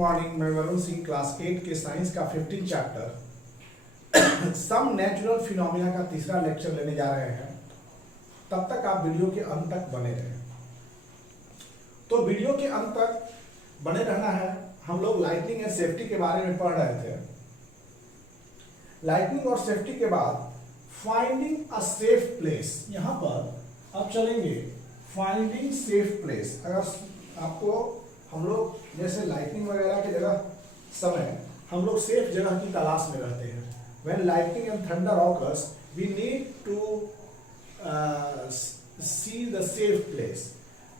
Morning. मैं Varun Singh class 8 के science का 15 चैप्टर सम नेचुरल फिनोमिना का तीसरा लेक्चर लेने जा रहे हैं। तब तक आप वीडियो के अंत तक बने रहें। तो वीडियो के अंत तक बने रहना है। हम लोग लाइटनिंग एंड सेफ्टी के बारे में पढ़ रहे थे। लाइटनिंग और सेफ्टी के बाद फाइंडिंग अ सेफ प्लेस, यहां पर अब चलेंगे फाइंडिंग सेफ प्लेस। अगर आपको हम लोग जैसे लाइटनिंग वगैरह की जगह समय हम लोग सेफ जगह की तलाश में रहते हैं। When lightning and thunder occurs, we need to see the safe place.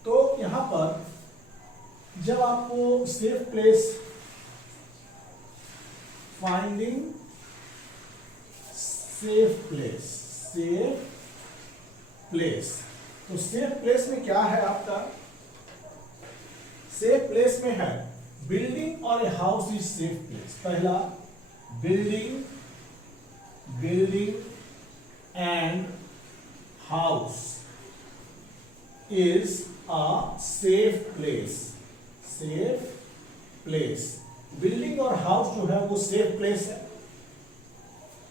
तो यहाँ पर जब आपको safe place, finding safe place, तो सेफ प्लेस में क्या है आपका? सेफ प्लेस में है बिल्डिंग और a house is safe place. पहला building and house is a safe place. Building और हाउस जो है वो सेफ प्लेस है।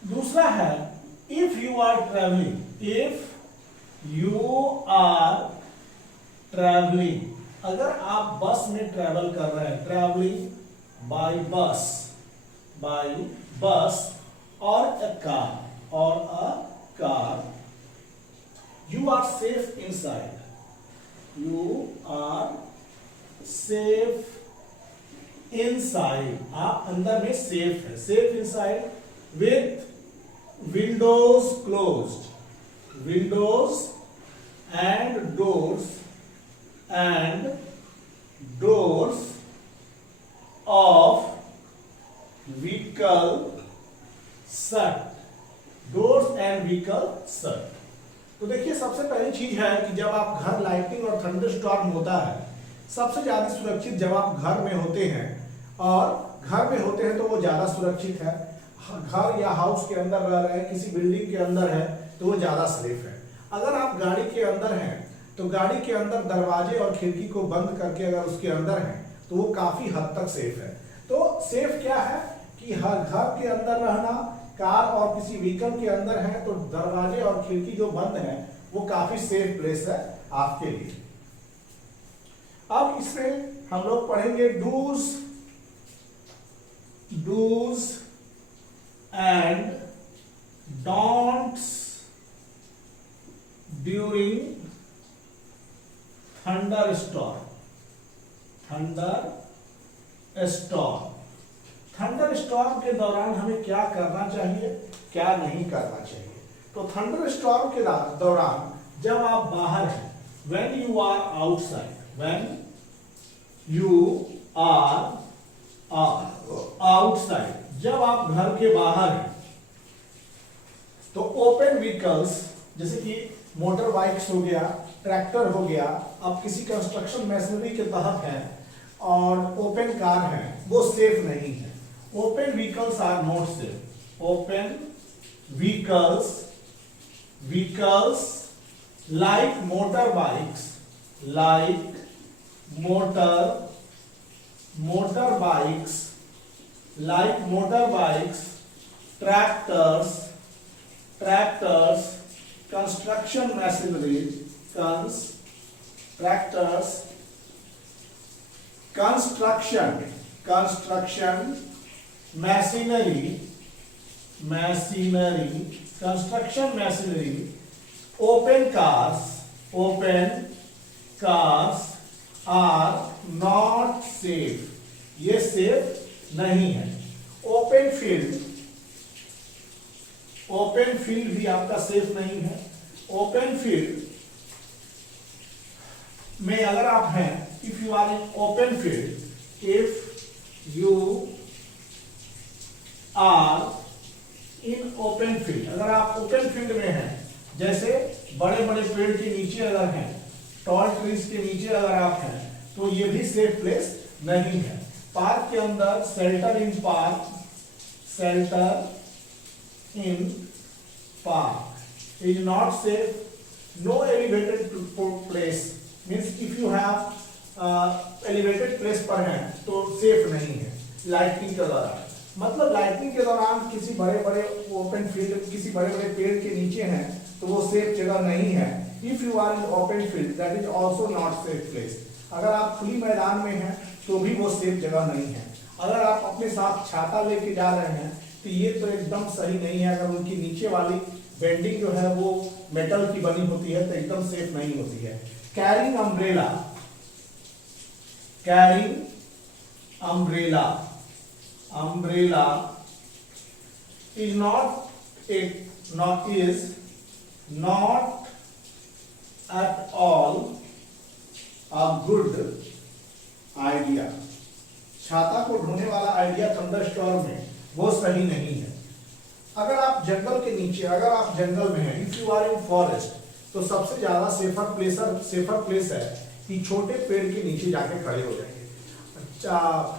दूसरा है इफ यू आर ट्रैवलिंग, अगर आप बस में ट्रैवल कर रहे हैं, ट्रैवलिंग बाय बस और a car, you are safe inside, आप अंदर में सेफ है। Safe inside with windows closed, windows and doors of vehicle shut, तो देखिए सबसे पहली चीज है कि जब आप घर लाइटनिंग और थंडरस्टॉर्म होता है, सबसे ज्यादा सुरक्षित जब आप घर में होते हैं, और घर में होते हैं तो वो ज्यादा सुरक्षित है। घर या हाउस के अंदर रह रहे हैं, किसी बिल्डिंग के अंदर है तो वो ज्यादा सेफ है। अगर आप गाड़ी के अंदर हैं तो गाड़ी के अंदर दरवाजे और खिड़की को बंद करके अगर उसके अंदर हैं तो वो काफी हद तक सेफ है। तो सेफ क्या है कि हर घर के अंदर रहना, कार और किसी व्हीकल के अंदर है तो दरवाजे और खिड़की जो बंद है वो काफी सेफ प्लेस है आपके लिए। अब इसमें हम लोग पढ़ेंगे do's and don'ts during thunderstorm के दौरान हमें क्या करना चाहिए, क्या नहीं करना चाहिए। तो थंडरस्टॉर्म के दौरान जब आप बाहर हैं, when you are outside, जब आप घर के बाहर हैं तो ओपन व्हीकल्स जैसे कि मोटर बाइक्स हो गया, ट्रैक्टर हो गया, अब किसी कंस्ट्रक्शन मशीनरी के तहत है और ओपन कार है, वो सेफ नहीं है। Open vehicles are not safe. Open vehicles like motor bikes, tractors, construction machinery, construction machinery, open cars are not safe, ये सेफ नहीं है। ओपन फील्ड भी आपका सेफ नहीं है। ओपन फील्ड में अगर आप हैं, if you are in open field, अगर आप ओपन फील्ड में हैं, जैसे बड़े बड़े पेड़ के नीचे अगर हैं, टॉल ट्रीज के नीचे अगर आप हैं, तो ये भी सेफ प्लेस नहीं है। पार्क के अंदर, shelter in park is not safe. No elevated place means if you have elevated place पर हैं तो सेफ नहीं है लाइटनिंग के दौरान। मतलब लाइटनिंग के दौरान किसी बड़े बड़े ओपन फील्ड, किसी बड़े बड़े पेड़ के नीचे हैं तो वो सेफ जगह नहीं है। If you are in open field that is also not safe place. अगर आप खुली मैदान में हैं तो भी वो सेफ जगह नहीं है। अगर आप अपने साथ छाता लेके जा रहे हैं तो ये तो एकदम सही नहीं है। अगर उनकी नीचे वाली बेंडिंग जो है वो मेटल की बनी होती है तो एकदम सेफ नहीं होती है। Carrying umbrella, carrying umbrella, umbrella is not at all a good idea। छाता को ढोने वाला आइडिया थंडरस्टॉर्म में वो सही नहीं है। अगर आप जंगल के नीचे, अगर आप जंगल में हैं, if you are in forest, तो सबसे ज्यादा सेफर प्लेस है कि छोटे पेड़ के नीचे जाके खड़े हो जाएंगे।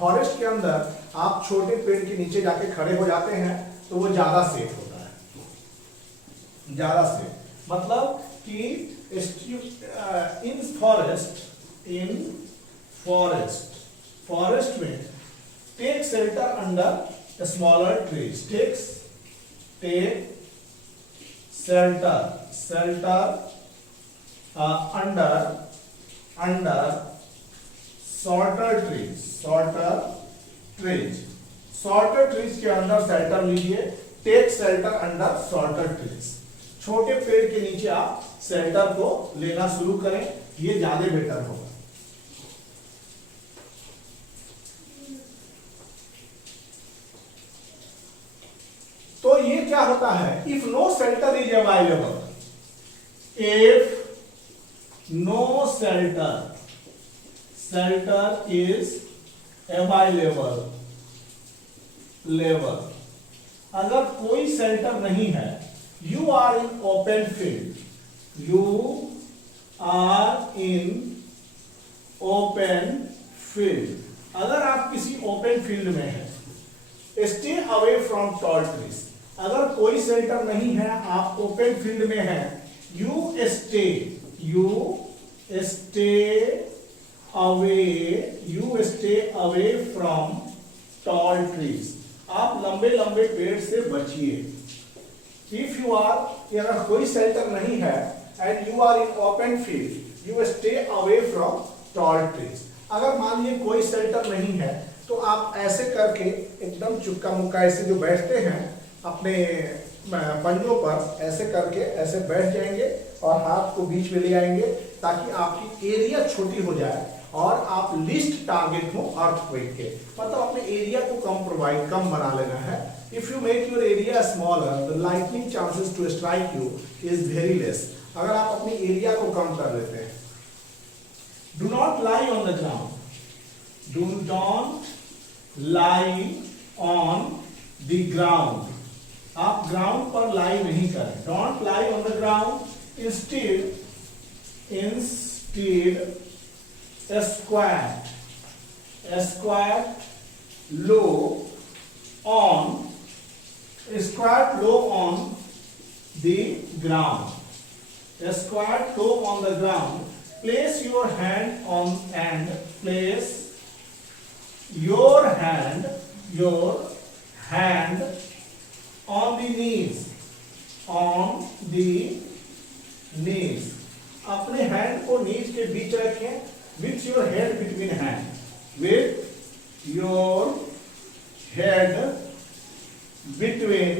फॉरेस्ट के अंदर आप छोटे पेड़ के नीचे जाके खड़े हो जाते हैं तो वो ज्यादा सेफ होता है, ज्यादा सेफ। मतलब कि इन फॉरेस्ट में take shelter under smaller trees, take shelter under shorter trees के अंदर शेल्टर लीजिए। Take shelter under shorter trees, छोटे पेड़ के नीचे आप शेल्टर को लेना शुरू करें, ये ज्यादा बेटर होगा। तो ये क्या होता है, if no shelter is available, if no shelter is available, अगर कोई शेल्टर नहीं है, you are in open field, you are in open field, अगर आप किसी ओपन फील्ड में हैं, stay away from tall trees, अगर कोई शेल्टर नहीं है, आप ओपन फील्ड में हैं, you stay away from tall trees, आप लंबे लंबे पेड़ से बचिए। इफ यू आर, अगर कोई शेल्टर नहीं है and you are in open field, you stay away from tall trees. अगर मान लीजिए कोई शेल्टर नहीं है तो आप ऐसे करके एकदम चुक्का मुक्का ऐसे जो बैठते हैं अपने पंजों पर, ऐसे करके ऐसे बैठ जाएंगे और हाथ को बीच में ले आएंगे ताकि आपकी एरिया छोटी हो जाए और आप लिस्ट टारगेट हो अर्थक्वेक के। मतलब अपने एरिया को कम बना लेना है। If you make your area smaller, the lightning chances to strike you is very less. अगर आप अपनी एरिया को कम कर लेते हैं। Do not lie on the ground, do not lie on the ground, आप ग्राउंड पर लाई नहीं करें। Don't lie on the ground, instead squat low on the ground, squat low on the ground, place your hand on and place your hand on the knees, अपने hand को नीज के बीच रखें, with your head between hand, with your head between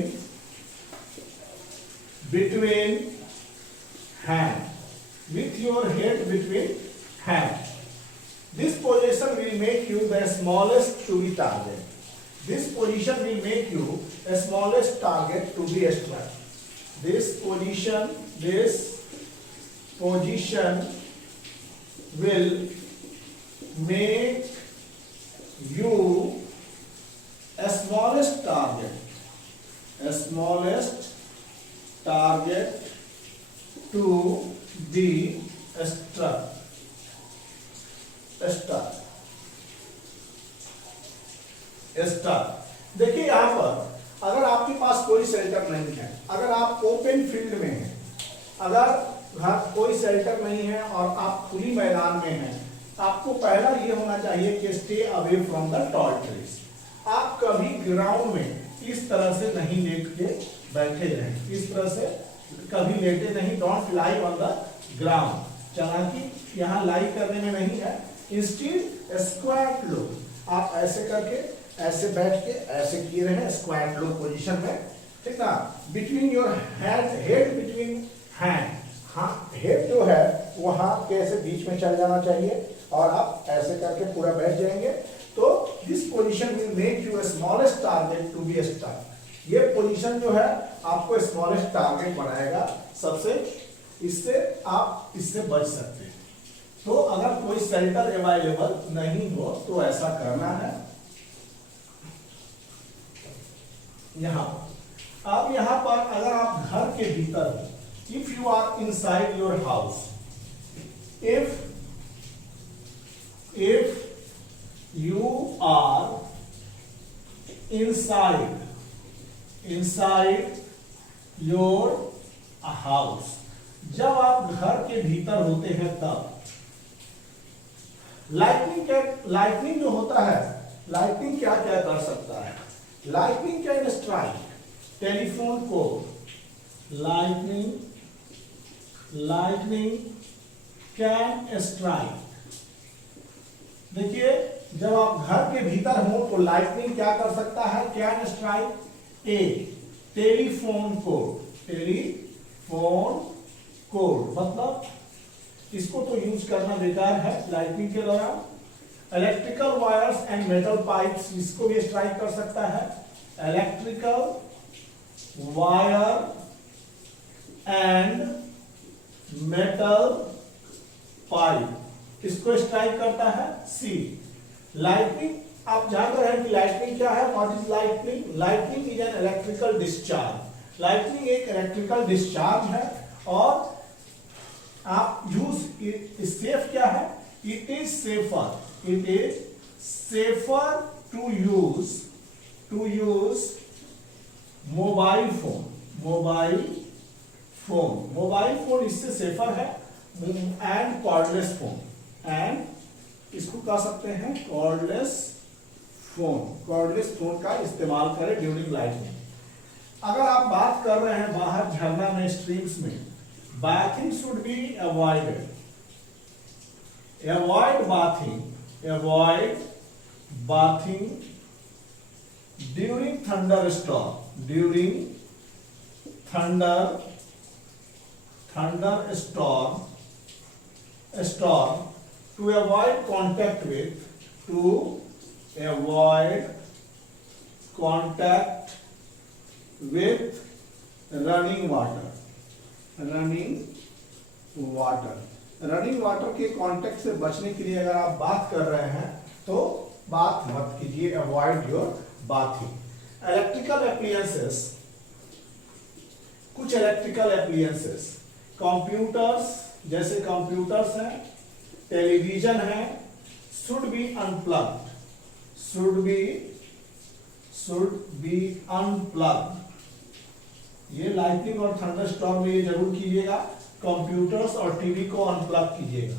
hand, with your head between hand. This position will make you the smallest to be target. This position will make you the smallest target to be struck. This position will make you a smallest target to be struck. देखिए यहां पर अगर आपके पास कोई shelter नहीं है, अगर आप ओपन फील्ड में हैं, अगर कोई शेल्टर नहीं है और आप खुली मैदान में हैं, आपको पहला ये होना चाहिए कि stay away from the tall trees. आप कभी ग्राउंड में इस तरह से नहीं लेट के बैठे रहें, इस तरह से कभी लेटे नहीं। Don't lie on the ground, चालाकी यहाँ लाई करने में नहीं है। इंस्टीड स्क्वाट लो, आप ऐसे करके ऐसे बैठ के ऐसे किए रहे स्क्वाट लो पोजीशन में, ठीक ना। Between your head between hand, हाँ हेड जो है वो हाथ के ऐसे बीच में चल जाना चाहिए और आप ऐसे करके पूरा बैठ जाएंगे। तो this position will make you smallest target to be stuck. ये पोजीशन जो है आपको स्मॉलेस्ट टारगेट बनाएगा सबसे, इससे आप इससे बच सकते हैं। तो अगर कोई शेल्टर अवेलेबल नहीं हो तो ऐसा करना है। यहां अब यहां पर अगर आप घर के भीतर हो, if you are inside your house, if you are inside your house, जब आप घर के भीतर होते हैं तब लाइटनिंग जो होता है, लाइटनिंग क्या क्या कर सकता है। लाइटनिंग कैन स्ट्राइक टेलीफोन को, लाइटनिंग कैन स्ट्राइक। देखिए जब आप घर के भीतर हो तो लाइटनिंग क्या कर सकता है, can strike a telephone code. Telephone code मतलब इसको तो यूज करना बेकार है लाइटनिंग के दौरान। Electrical wires and metal pipes, इसको भी स्ट्राइक कर सकता है। Electrical wire and metal pipe, इसको स्ट्राइक करता है सी। लाइटनिंग, आप जानते हैं कि लाइटनिंग क्या है, what is lightning. Lightning is an electrical discharge. Lightning एक इलेक्ट्रिकल डिस्चार्ज है और आप यूज सेफ क्या है, it is safer to use mobile phone इससे सेफर है, एंड कॉर्डलेस फोन, एंड इसको कह सकते हैं कॉर्डलेस फोन का इस्तेमाल करें ड्यूरिंग लाइटनिंग। अगर आप बात कर रहे हैं बाहर झरना में, स्ट्रीम्स में, bathing should be avoided. Avoid bathing during thunderstorm. Storm to avoid contact with running water. Running water के कांटेक्ट से बचने के लिए अगर आप बात कर रहे हैं तो बात मत कीजिए, avoid your bathing. Electrical appliances, कुछ इलेक्ट्रिकल एप्लियंसेस, कंप्यूटर्स, जैसे कंप्यूटर्स हैं, टेलीविजन है, शुड बी अनप्लग्ड, ये लाइटनिंग और थंडरस्टॉर्म में ये जरूर कीजिएगा। कंप्यूटर्स और टीवी को अनप्लग कीजिएगा।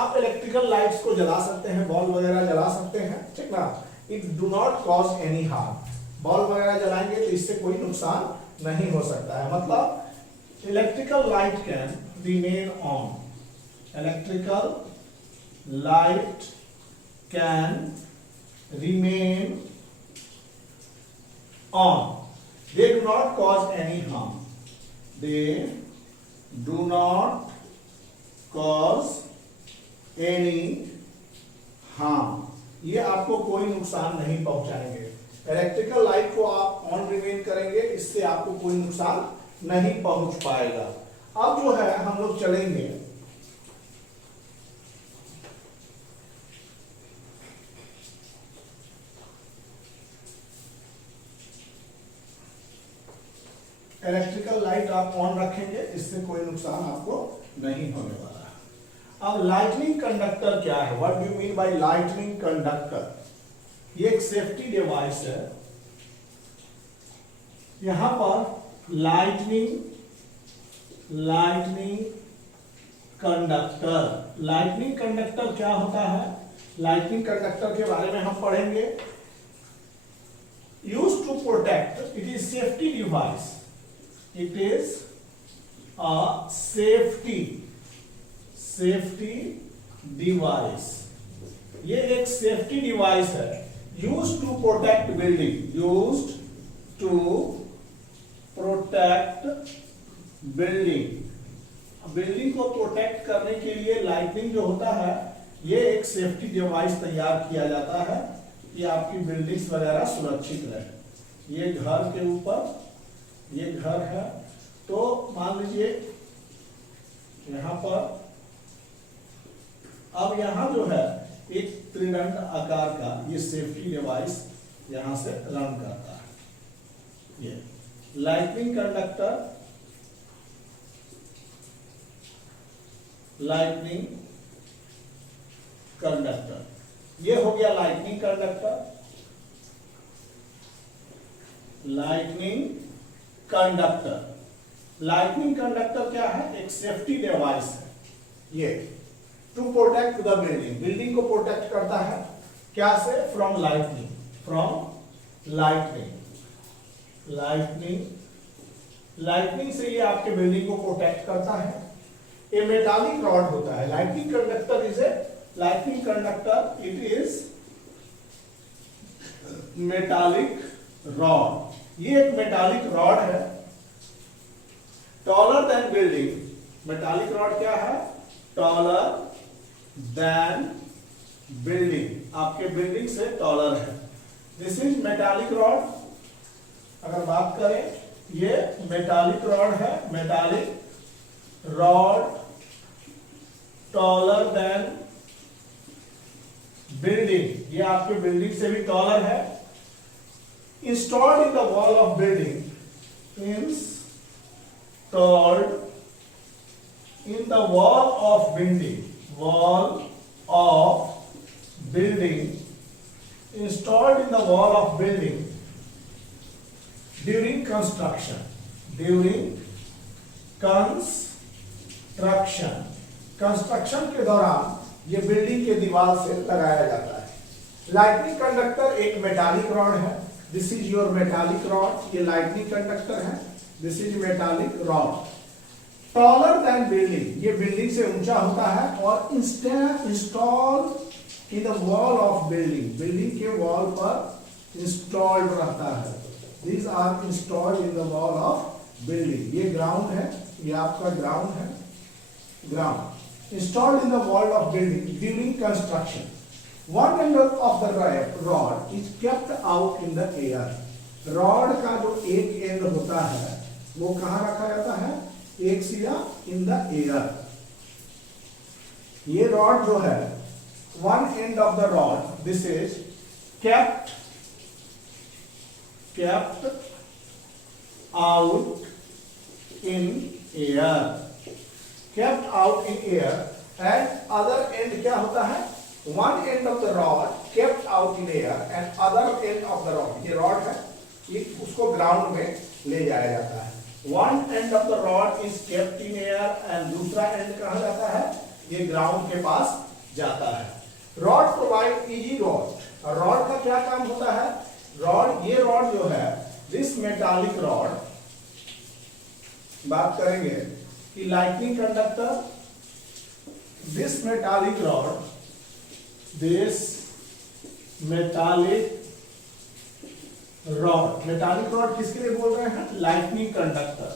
आप इलेक्ट्रिकल लाइट्स को जला सकते हैं, बल्ब वगैरह जला सकते हैं, ठीक ना। It do not cause any harm. Bulb वगैरह जलाएंगे तो इससे कोई नुकसान नहीं हो सकता है। मतलब electrical light can remain on, electrical light can remain on, they do not cause any harm, they do not cause any harm, ये आपको कोई नुकसान नहीं पहुंचाएंगे। इलेक्ट्रिकल लाइट को आप ऑन रिमेन करेंगे, इससे आपको कोई नुकसान नहीं पहुंच पाएगा। अब जो है हम लोग चलेंगे इलेक्ट्रिकल लाइट आप ऑन रखेंगे, इससे कोई नुकसान आपको नहीं होने वाला है। अब लाइटनिंग कंडक्टर क्या है, what do you mean by lightning conductor. ये एक सेफ्टी डिवाइस है। यहां पर लाइटनिंग कंडक्टर। लाइटनिंग कंडक्टर क्या होता है? लाइटनिंग कंडक्टर के बारे में हम पढ़ेंगे। Used to protect, it is safety device, it is a safety device. ये एक सेफ्टी डिवाइस है। Used to protect building, used to protect building. Building को प्रोटेक्ट करने के लिए लाइटनिंग जो होता है, ये एक सेफ्टी डिवाइस तैयार किया जाता है कि आपकी बिल्डिंग्स वगैरह सुरक्षित रहे। ये घर के ऊपर ये घर है, तो मान लीजिए यहां पर, अब यहां जो है एक त्रिदंड आकार का ये सेफ्टी डिवाइस यहां से रन करता है। ये लाइटनिंग कंडक्टर, लाइटनिंग कंडक्टर, ये हो गया lightning conductor. Lightning conductor, lightning conductor क्या है? एक सेफ्टी डिवाइस है ये, to protect the building. Building को प्रोटेक्ट करता है क्या से? From lightning, from lightning. Lightning से ये आपके बिल्डिंग को प्रोटेक्ट करता है। ए मेटालिक रॉड होता है। Lightning conductor is a lightning conductor, it is metallic rod. ये एक मेटालिक रॉड है, taller than building. Metallic rod क्या है? टॉलर देन बिल्डिंग, आपके बिल्डिंग से टॉलर है। This is metallic rod. अगर बात करें, ये मेटालिक रॉड है, metallic rod taller than building, ये आपके बिल्डिंग से भी टॉलर है। Installed in the wall of building, installed in the wall of building, installed in the wall of building during construction, construction के दौरान ये बिल्डिंग के दीवार से लगाया जाता है। लाइटनिंग कंडक्टर एक मेटालिक रॉड है। This is your metallic rod, ये लाइटनिंग कंडक्टर है। This is metallic rod. Taller than building, ये बिल्डिंग से ऊंचा होता है और install in the wall of building, building के वॉल पर इंस्टॉल्ड रहता है। These are installed in the wall of building. ये ग्राउंड है, ये आपका ग्राउंड है, ground. Installed in the wall of building during construction. One end of the rod is kept out in the air. Rod का जो एक and होता है वो कहां रखा जाता है? एक सीधा इन द एयर। ये रॉड जो है, one end of the rod, this is kept out in air, kept out in air, and other end क्या होता है? one end of the rod kept out in air and other end of the rod, ये rod है, ये उसको ground में ले जाया जाता है। one end of the rod is kept in air and दूसरा end कहाँ जाता है? ये ग्राउंड के पास जाता है। rod provide easy rod, rod का क्या काम होता है? रॉड, ये रॉड जो है, दिस मेटालिक रॉड, बात करेंगे कि lightning conductor, this metallic rod, this metallic rod, metallic rod किसके लिए बोल रहे हैं? Lightning conductor,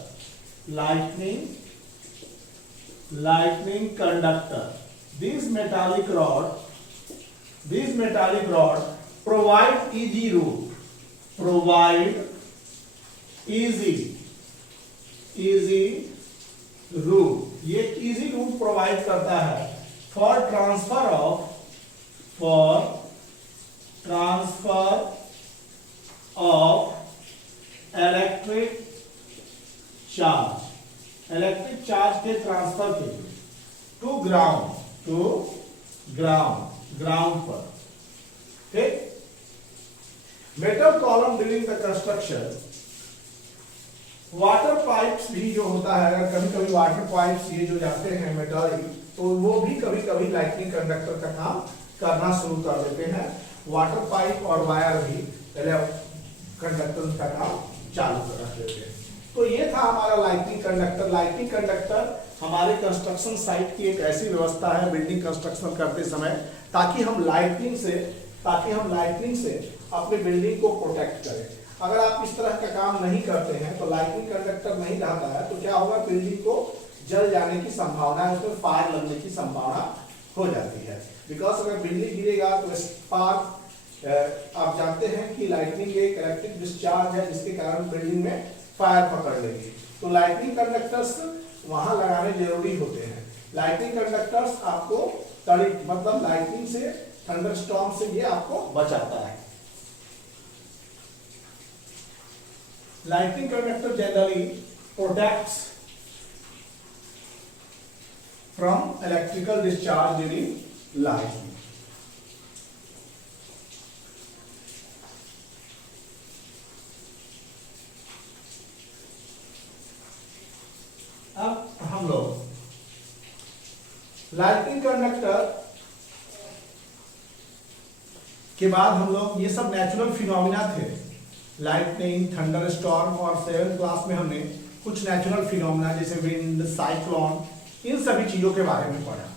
lightning conductor. This metallic rod provide easy route, provide easy route, ये easy route provide करता है for transfer of electric charge के transfer के लिए टू ग्राउंड पर। ठीक, metal column during the construction, water pipes भी जो होता है, अगर कभी कभी वाटर पाइप्स ये जो जाते हैं मेटल, तो वो भी कभी कभी लाइटनिंग कंडक्टर का काम करना शुरू कर देते हैं। वाटर पाइप और वायर भी पहले कंडक्टर का काम चालू कर रख देते हैं। तो ये था हमारा लाइटनिंग कंडक्टर। लाइटनिंग कंडक्टर हमारे कंस्ट्रक्शन साइट की एक ऐसी व्यवस्था है बिल्डिंग कंस्ट्रक्शन करते समय, ताकि हम लाइटनिंग से अपने बिल्डिंग को प्रोटेक्ट करें। अगर आप इस तरह का काम नहीं करते हैं तो लाइटनिंग कंडक्टर नहीं रहता है तो क्या होगा, बिल्डिंग को जल जाने की संभावना है, उसमें फायर लगने की संभावना हो जाती है। बिकॉज अगर बिजली गिरेगा तो स्पार्क, आप जानते हैं कि लाइटनिंग एक इलेक्ट्रिक डिस्चार्ज है जिसके कारण बिल्डिंग में फायर पकड़ लेगी। तो लाइटनिंग कंडक्टर्स वहां लगाने जरूरी होते हैं। लाइटनिंग कंडक्टर्स आपको मतलब लाइटनिंग से, थंडरस्टॉर्म से ये आपको बचाता है। Lightning conductor generally protects from electrical discharge during lightning. अब हम लोग लाइटनिंग कंडक्टर के बाद हम लोग, ये सब नेचुरल फिनोमिना थे, लाइटनिंग, थंडर स्टॉर्म, और 7th क्लास में हमने कुछ नेचुरल फिनोमेना जैसे विंड, साइक्लोन, इन सभी चीजों के बारे में पढ़ा।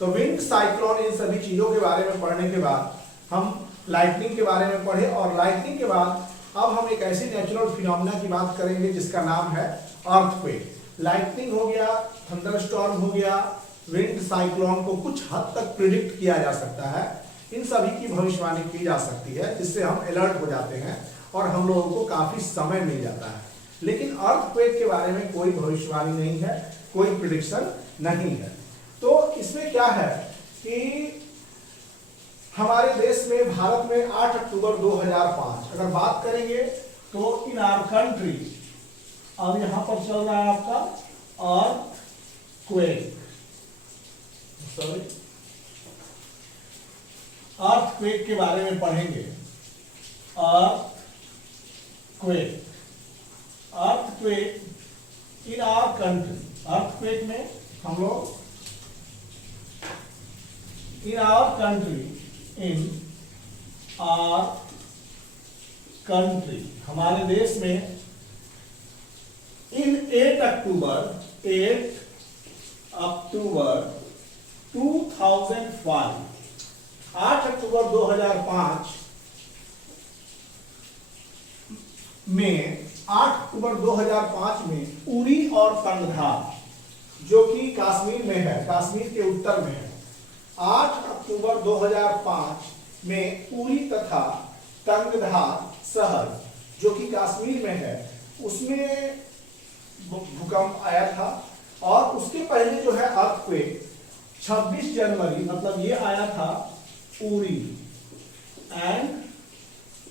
तो विंड, साइक्लोन, इन सभी चीजों के बारे में पढ़ने के बाद हम लाइटनिंग के बारे में पढ़े, और लाइटनिंग के बाद अब हम एक ऐसी नेचुरल फिनोमेना की बात करेंगे जिसका नाम है अर्थक्वेक। लाइटनिंग हो गया, थंडर स्टॉर्म हो गया, विंड, साइक्लोन को कुछ हद तक प्रिडिक्ट किया जा सकता है, इन सभी की भविष्यवाणी की जा सकती है, जिससे हम अलर्ट हो जाते हैं और हम लोगों को काफी समय मिल जाता है। लेकिन अर्थक्वेक के बारे में कोई भविष्यवाणी नहीं है, कोई प्रिडिक्शन नहीं है। तो इसमें क्या है कि हमारे देश में, भारत में 8 अक्टूबर 2005 अगर बात करेंगे तो इन आवर कंट्री, अब यहां पर चल रहा है आपका अर्थक्वेक, अर्थक्वेक के बारे में पढ़ेंगे। Earthquake in our country, earthquake में हम लोग इन आवर कंट्री, हमारे देश में इन 8 अक्टूबर 2005, 8 अक्टूबर 2005 में, 8 अक्टूबर 2005 में उरी और तंगधार, जो कि कश्मीर में है, कश्मीर के उत्तर में है, 8 अक्टूबर 2005 में उरी तथा तंगधार शहर, जो कि कश्मीर में है, उसमें भूकंप आया था। और उसके पहले जो है अर्थक्वेक 26 जनवरी, मतलब ये आया था Uri and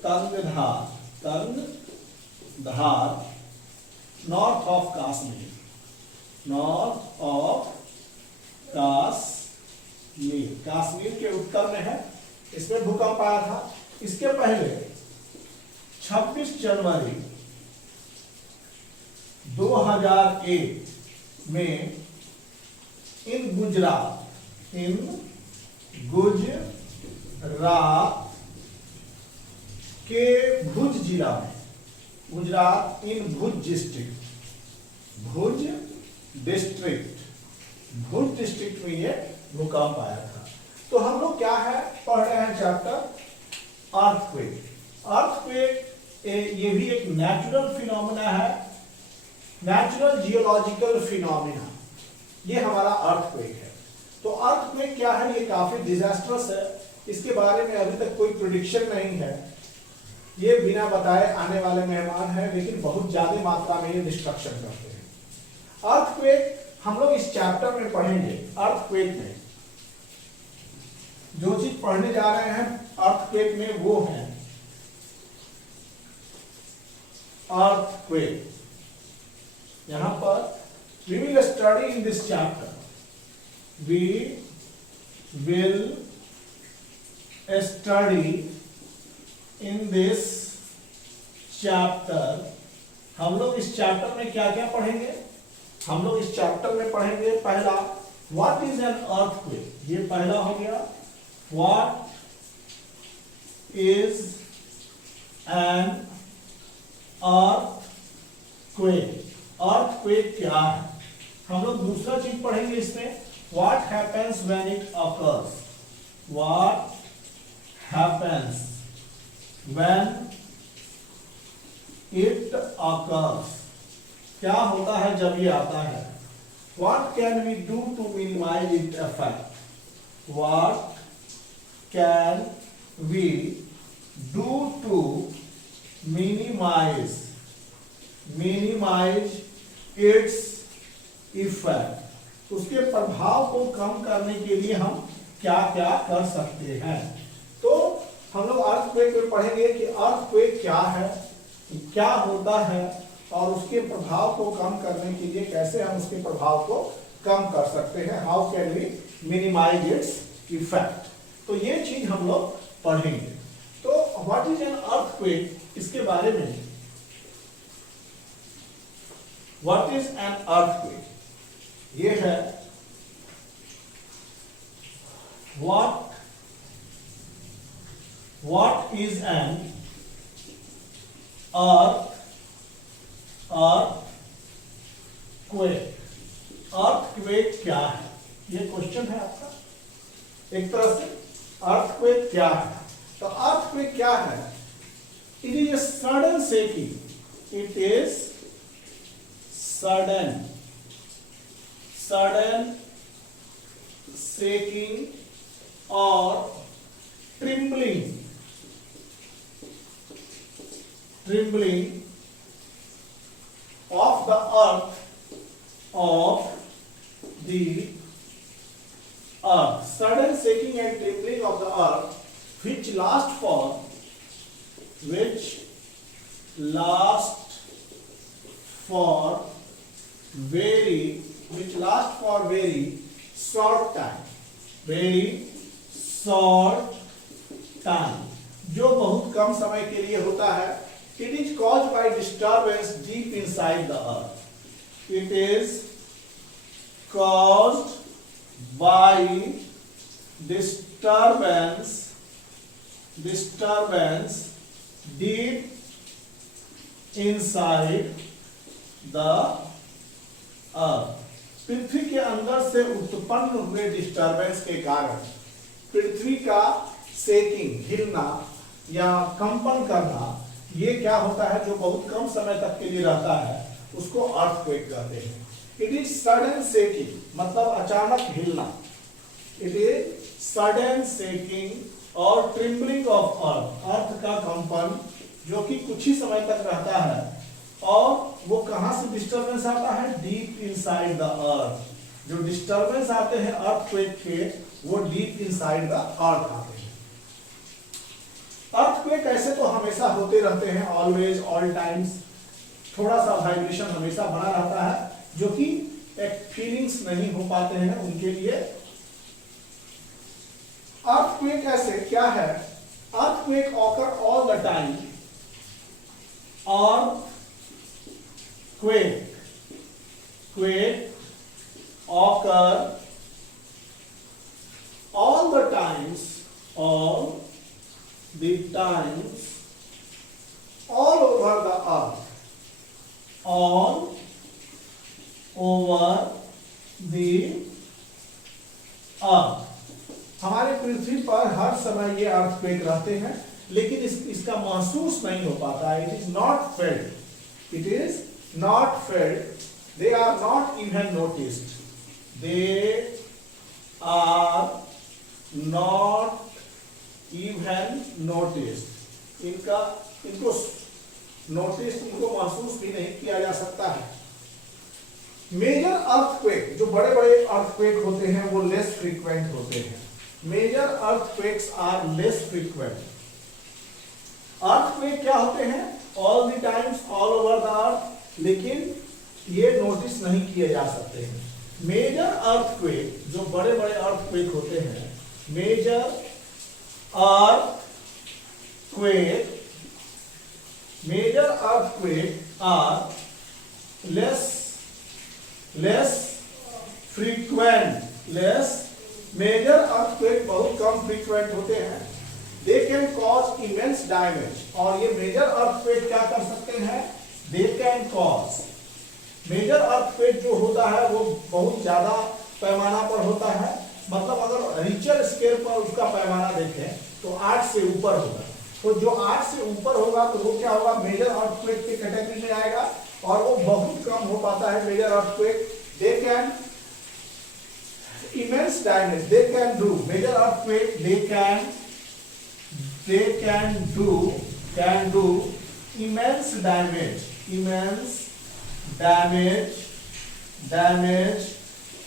Tangdhar, north of Kashmir, Kashmir के उत्तर में है, इसमें भूकंप आया था। इसके पहले 26 जनवरी 2001 में इन गुजरात के भुज जिला में, गुजरात इन भुज डिस्ट्रिक्ट में ये भूकंप आया था। तो हम लोग क्या है पढ़ रहे हैं चैप्टर अर्थक्वेक। अर्थक्वेक ये भी एक नेचुरल फिनोमेना है, नेचुरल जियोलॉजिकल फिनोमेना, ये हमारा अर्थक्वेक है। तो अर्थक्वेक क्या है, ये काफी डिजास्टरस है, इसके बारे में अभी तक कोई प्रेडिक्शन नहीं है, ये बिना बताए आने वाले मेहमान हैं, लेकिन बहुत ज्यादा मात्रा में ये डिस्ट्रक्शन करते हैं। अर्थक्वेक हम लोग इस चैप्टर में पढ़ेंगे। अर्थक्वेक में जो चीज पढ़ने जा रहे हैं अर्थक्वेक में वो है अर्थक्वेक। यहां पर we will study in this chapter, we will study in this chapter, हम लोग इस चैप्टर में क्या क्या पढ़ेंगे? हम लोग इस चैप्टर में पढ़ेंगे पहला व्हाट इज एन अर्थक्वेक, ये पहला हो गया। What is an earthquake, earthquake क्या है? हम लोग दूसरा चीज पढ़ेंगे इसमें, what happens when it occurs, what happens when it occurs, क्या होता है जब ये आता है। What can we do to minimize its effect? What can we do to minimize its effect? उसके प्रभाव को कम करने के लिए हम क्या क्या कर सकते हैं? तो हम लोग अर्थक्वेक में पढ़ेंगे कि अर्थक्वेक क्या है, क्या होता है, और उसके प्रभाव को कम करने के लिए कैसे हम उसके प्रभाव को कम कर सकते हैं, how can we minimise its effect. तो ये चीज हम लोग पढ़ेंगे। तो व्हाट इज एन अर्थक्वेक, इसके बारे में, व्हाट इज एन अर्थक्वेक, ये है what is an earthquake, earthquake क्या है, ये क्वेश्चन है आपका एक तरह से। अर्थक्वेक क्या है? तो अर्थक्वेक क्या है? It is a sudden shaking, it is sudden shaking और ट्रिम्बलिंग of the earth, sudden shaking and trembling of the earth, which last for very short time, जो बहुत कम समय के लिए होता है। It is caused by disturbance deep inside the earth. It is caused by disturbance deep inside the earth. पृथ्वी के अंदर से उत्पन्न हुए डिस्टर्बेंस के कारण पृथ्वी का शेकिंग, हिलना या कंपन करना, ये क्या होता है, जो बहुत कम समय तक के लिए रहता है, उसको अर्थक्वेक कहते हैं। इट इज सडन शेकिंग, मतलब अचानक हिलना। इट इज सडन शेकिंग और ट्रिम्बलिंग ऑफ अर्थ, अर्थ का कंपन जो कि कुछ ही समय तक रहता है। और वो कहां से डिस्टर्बेंस आता है? डीप इनसाइड द अर्थ। जो डिस्टर्बेंस आते हैं अर्थक्वेक के, वो डीप इनसाइड द अर्थ आते हैं। अर्थक्वेक ऐसे तो हमेशा होते रहते हैं, ऑलवेज, ऑल टाइम्स, थोड़ा सा वाइब्रेशन हमेशा बना रहता है, जो कि एक फीलिंग्स नहीं हो पाते हैं उनके लिए। अर्थक्वेक ऐसे क्या है? Earthquake occur all the time, quake occur all the times all over the earth, all over the earth। हमारे पृथ्वी पर हर समय ये अर्थक्वेक रहते हैं, लेकिन इसका महसूस नहीं हो पाता है। It is not failed, they are not even noticed, इनको महसूस भी नहीं किया जा सकता है। मेजर अर्थक्वेक, जो बड़े बड़े अर्थक्वेक होते हैं, वो लेस फ्रीक्वेंट होते हैं। Major earthquakes are less frequent. Earthquake क्या होते हैं? All the times, all over the earth, लेकिन ये नोटिस नहीं किए जा सकते हैं। मेजर अर्थक्वेक, जो बड़े बड़े अर्थक्वेक होते हैं, major earthquake major earthquake are less frequent major earthquake बहुत कम फ्रीक्वेंट होते हैं। They can cause immense damage, और ये मेजर अर्थक्वेक क्या कर सकते हैं, they can cause, major earthquake जो होता है वो बहुत ज्यादा पैमाना पर होता है, मतलब अगर रिचर स्केल पर उसका पैमाना देखें तो 8 से ऊपर होगा। तो जो 8 से ऊपर होगा तो वो क्या होगा, मेजर अर्थक्वेक के कैटेगरी में आएगा, और वो बहुत कम हो पाता है major earthquake. They can immense damage, they can do major earthquake, they can do immense damage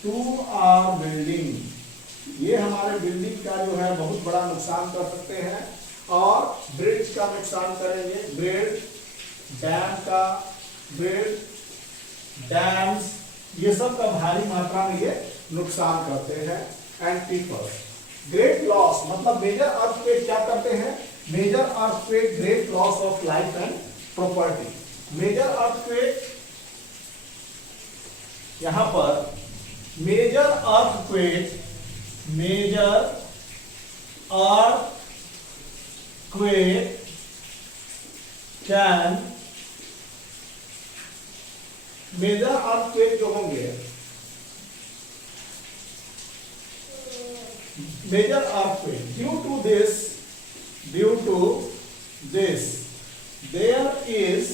to our building, ये हमारे बिल्डिंग का जो है बहुत बड़ा नुकसान कर सकते हैं, और ब्रिज का नुकसान करेंगे, डैम्स ये सब का भारी मात्रा में ये नुकसान करते हैं। एंड पीपल ग्रेट लॉस, मतलब मेजर अर्थक्वेक क्या करते हैं, major earthquake great loss of life and property. Major earthquake, यहां पर major earthquake can, major earthquake जो होंगे, major earthquake, due to this there is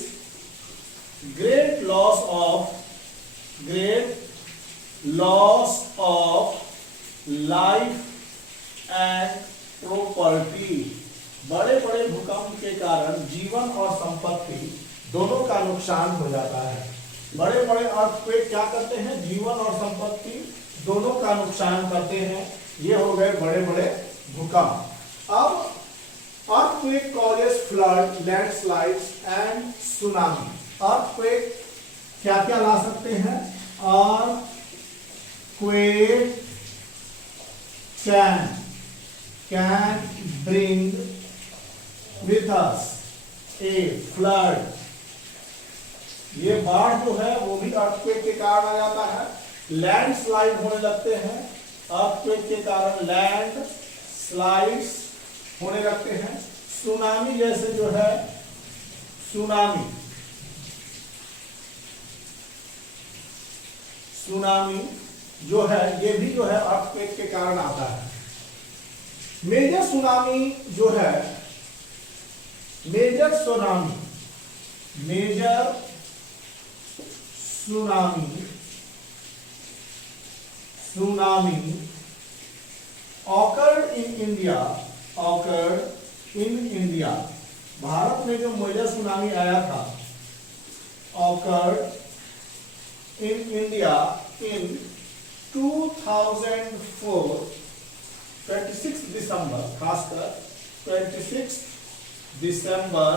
great loss of life and property, बड़े बड़े भूकंप के कारण जीवन और संपत्ति दोनों का नुकसान हो जाता है। बड़े बड़े अर्थक्वेक क्या करते हैं, जीवन और संपत्ति दोनों का नुकसान करते हैं। ये हो गए बड़े बड़े भूकंप। अब earthquake causes flood, landslides and tsunami. Earthquake क्या क्या ला सकते हैं, earthquake can bring with us a flood, ये बाढ़ जो है वो भी अर्थक्वेक के कारण आ जाता है। लैंडस्लाइड होने लगते हैं, अर्थक्वेक के कारण लैंड स्लाइड्स होने लगते हैं। सुनामी जैसे जो है, सुनामी जो है ये भी जो है अर्थक्वेक के कारण आता है। मेजर सुनामी जो है, major tsunami occurred in India, Bharat में जो मेजर सुनामी आया था, occurred in India in 2004, 26 दिसंबर, खासकर 26 दिसंबर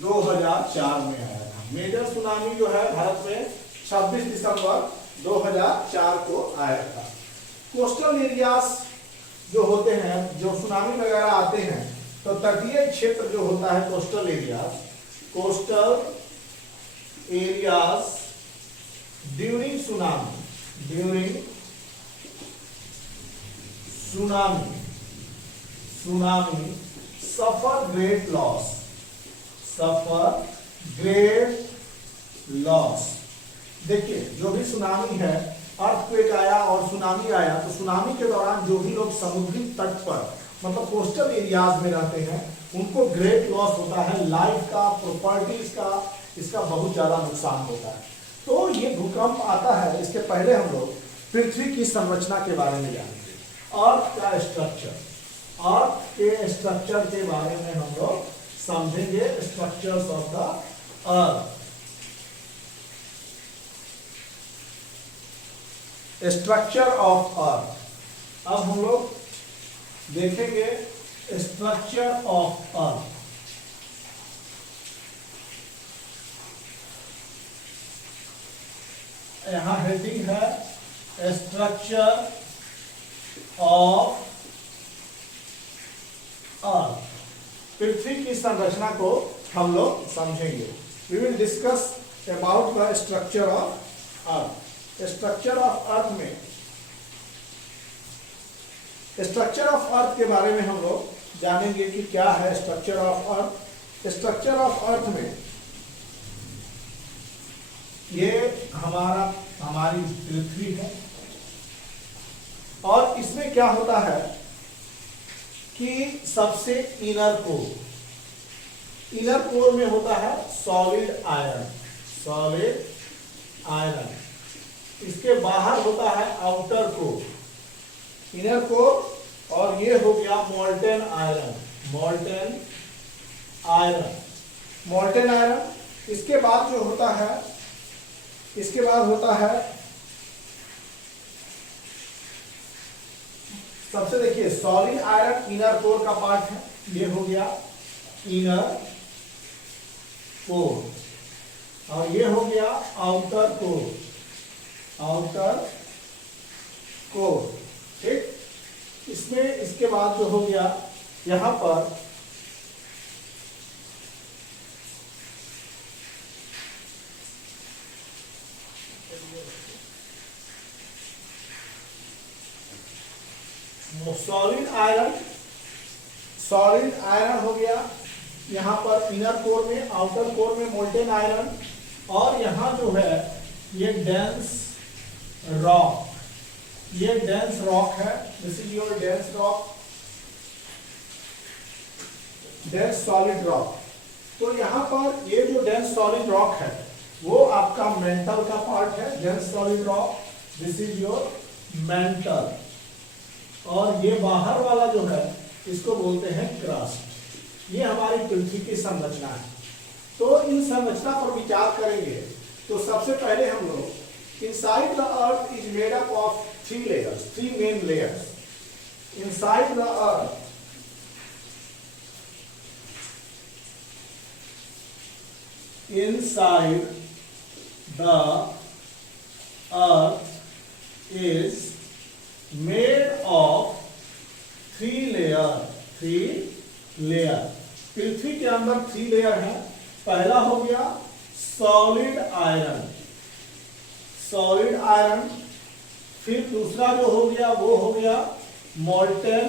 2004 में आया था। मेजर सुनामी जो है भारत में 26 दिसंबर 2004 को आया था। कोस्टल एरियाज जो होते हैं, जो सुनामी वगैरह आते हैं, तो तटीय क्षेत्र जो होता है कोस्टल एरियाज ड्यूरिंग सुनामी सफर ग्रेट लॉस। देखिए जो भी सुनामी है, अर्थक्वेक आया और सुनामी आया, तो सुनामी के दौरान जो भी लोग समुद्री तट पर मतलब कोस्टल एरियाज में रहते हैं उनको ग्रेट लॉस होता है, लाइफ का, प्रॉपर्टीज का, इसका बहुत ज्यादा नुकसान होता है। तो ये भूकंप आता है, इसके पहले हम लोग पृथ्वी की संरचना के बारे में जानेंगे, अर्थ का स्ट्रक्चर, अर्थ के स्ट्रक्चर के बारे में हम लोग समझेंगे, structures of the earth. Structure of अर्थ, अब हम लोग देखेंगे स्ट्रक्चर ऑफ अर्थ। यहां हेडिंग है स्ट्रक्चर ऑफ अर्थ। पृथ्वी की संरचना को हम लोग समझेंगे। We will discuss about the structure of earth. Structure of earth में, स्ट्रक्चर ऑफ अर्थ के बारे में हम लोग जानेंगे कि क्या है structure of earth. Structure of earth में ये हमारी पृथ्वी है, और इसमें क्या होता है कि सबसे इनर कोर में होता है सॉलिड आयरन। इसके बाहर होता है आउटर कोर, इनर कोर, और ये हो गया मोल्टेन आयरन। इसके बाद जो होता है, इसके बाद होता है, सबसे देखिए सॉलिड आयरन इनर कोर का पार्ट है, ये हो गया इनर कोर, और ये हो गया आउटर कोर। ठीक, इसमें इसके बाद जो हो गया यहां पर सॉलिड आयरन हो गया यहाँ पर इनर कोर में, आउटर कोर में मोल्टेन आयरन, और यहाँ जो है ये डेंस रॉक है। This is your dense solid rock. तो यहाँ पर ये जो डेंस सॉलिड रॉक है वो आपका मेंटल का पार्ट है, dense solid rock. This is your mental, और ये बाहर वाला जो है इसको बोलते हैं क्रस्ट। ये हमारी पृथ्वी की संरचना है। तो इन संरचना पर विचार करेंगे तो सबसे पहले हम लोग inside the earth is made up of 3 layers, 3 main layers. Inside the earth is made of 3 layer. पृथ्वी के अंदर 3 लेयर है। पहला हो गया सॉलिड आयरन, फिर दूसरा जो हो गया वो हो गया मोल्टेन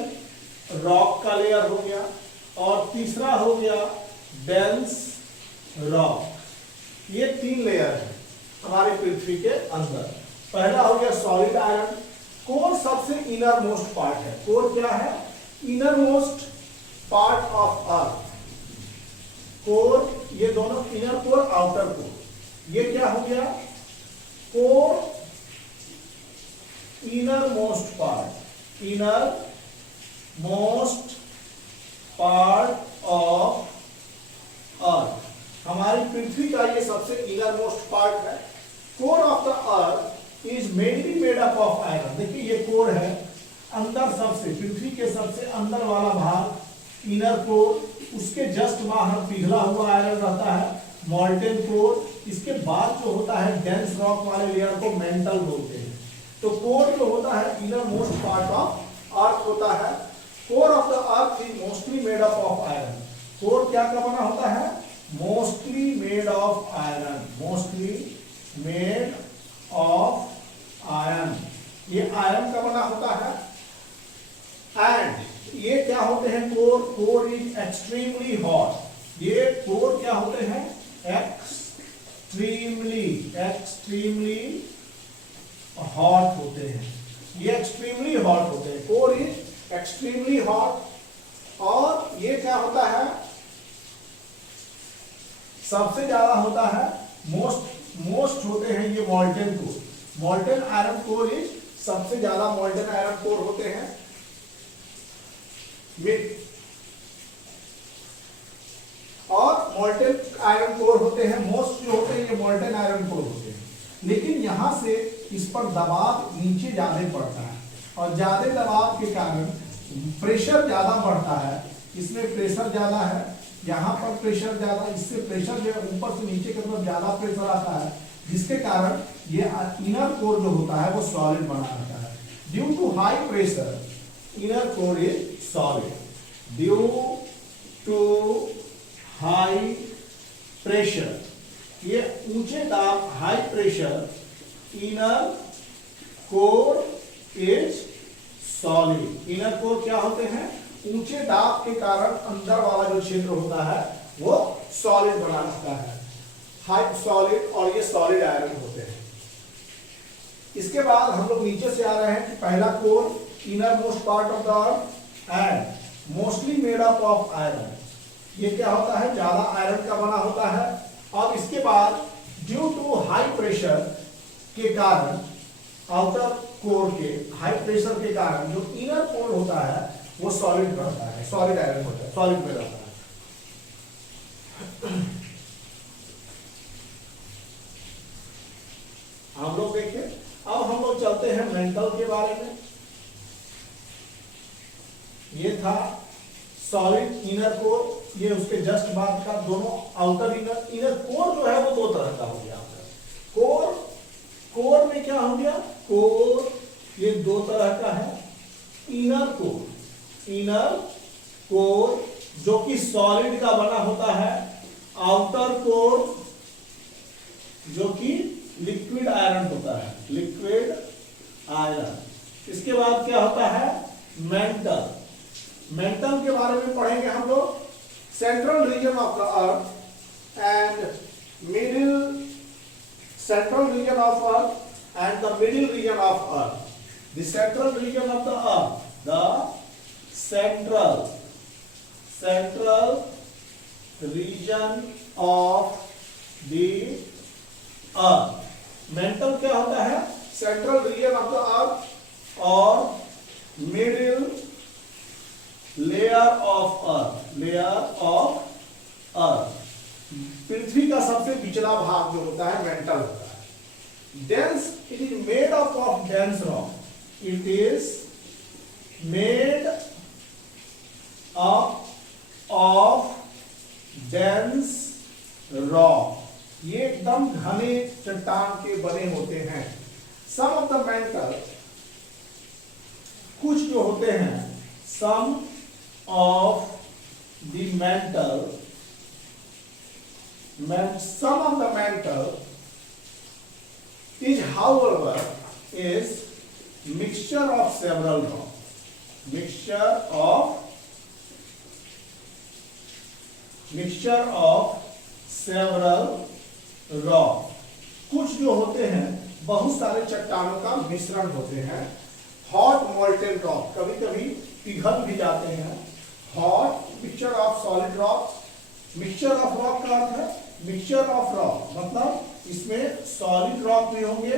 रॉक का लेयर हो गया, और तीसरा हो गया डेंस रॉक। ये 3 लेयर है हमारे पृथ्वी के अंदर। पहला हो गया सॉलिड आयरन। कोर सबसे इनर मोस्ट पार्ट है। कोर क्या है? Inner most part of earth. Core, ये दोनों इनर कोर आउटर कोर, ये क्या हो गया? Core inner most part of earth. हमारी पृथ्वी का ये सबसे इनर मोस्ट पार्ट है। Core of the earth is mainly made up of iron. देखिए ये कोर है, अंदर सबसे, पृथ्वी के सबसे अंदर वाला भाग इनर कोर, उसके जस्ट बाहर पिघला हुआ आयरन रहता है मोल्टेन कोर। इसके बाद जो होता है डेंस रॉक वाले लेयर को मेंटल बोलते हैं। तो कोर जो होता है inner most part of earth होता है। Core of the earth is mostly made up of iron. Core क्या क्या बना होता है? Mostly made of iron, mostly made of iron. ये आयरन का बना होता है। एंड ये क्या होते हैं? Core is extremely hot. ये कोर क्या होते हैं? एक्सट्रीमली हॉट होते हैं। ये एक्सट्रीमली हॉट होते हैं। Core is extremely hot. और ये क्या होता है? सबसे ज्यादा होता है, मोस्ट होते हैं ये molten core. Molten iron core is सबसे ज्यादा मोल्टेन आयरन कोर होते हैं। और मोल्टेन आयरन कोर होते हैं, मोस्ट जो होते हैं ये मोल्टेन आयरन कोर होते हैं। लेकिन यहां से इस पर दबाव नीचे ज्यादा पड़ता है, और ज्यादा दबाव के कारण प्रेशर ज्यादा बढ़ता है। इसमें प्रेशर ज्यादा है, यहाँ पर प्रेशर ज्यादा, इससे प्रेशर जो है ऊपर से नीचे की तरफ ज्यादा प्रेशर आता है, जिसके कारण ये इनर कोर जो होता है वो सॉलिड बना रहता है। Due to high pressure inner core is solid. Due to high pressure, ये ऊंचे दाब high pressure inner core is solid. Inner core क्या होते हैं? ऊंचे दाब के कारण अंदर वाला जो क्षेत्र होता है वो सॉलिड बना रहता है, हाई सॉलिड, और ये सॉलिड आयरन होते हैं। इसके बाद हम लोग नीचे से आ रहे हैं कि पहला core inner most part of the earth and mostly made up of iron, ये क्या होता है? ज्यादा आयरन का बना होता है। और इसके बाद ड्यू टू हाई प्रेशर के कारण, आउटर कोर के हाई प्रेशर के कारण जो इनर कोर होता है वो सॉलिड रहता है, सॉलिड आयरन होता है, सॉलिड में रहता है। हम लोग देखिए, अब हम लोग चलते हैं मेंटल के बारे में। ये था सॉलिड इनर कोर, ये उसके जस्ट बाद का दोनों आउटर इनर कोर जो है वो दो तरह का हो गया। कोर में क्या हो गया? कोर ये दो तरह का है। इनर कोर जो कि सॉलिड का बना होता है, आउटर कोर जो कि लिक्विड आयरन होता है, लिक्विड आयरन। इसके बाद क्या होता है? मेंटल के बारे में पढ़ेंगे हम लोग। Central region of the earth and middle, central region of earth and the middle region of earth. The central region of the earth, the central region of the earth. Mantle क्या होता है? Central region of the earth और middle layer of earth, पृथ्वी का सबसे पिछला भाग जो होता है मेंटल होता है। Dense, it is made up of dense rock, it is made up of dense rock, ये एकदम घने चट्टान के बने होते हैं। सम ऑफ द मेंटल, कुछ जो होते हैं, some of the mantle, some of the metal is however is mixture of several rocks, mixture of several rock, कुछ जो होते हैं बहुत सारे चट्टानों का मिश्रण होते हैं। हॉट मोल्टेन रॉक, कभी कभी पिघल भी जाते हैं। Hot mixture of solid rock, mixture of rock का अर्थ है मिक्सचर ऑफ रॉक, मतलब इसमें सॉलिड रॉक भी होंगे,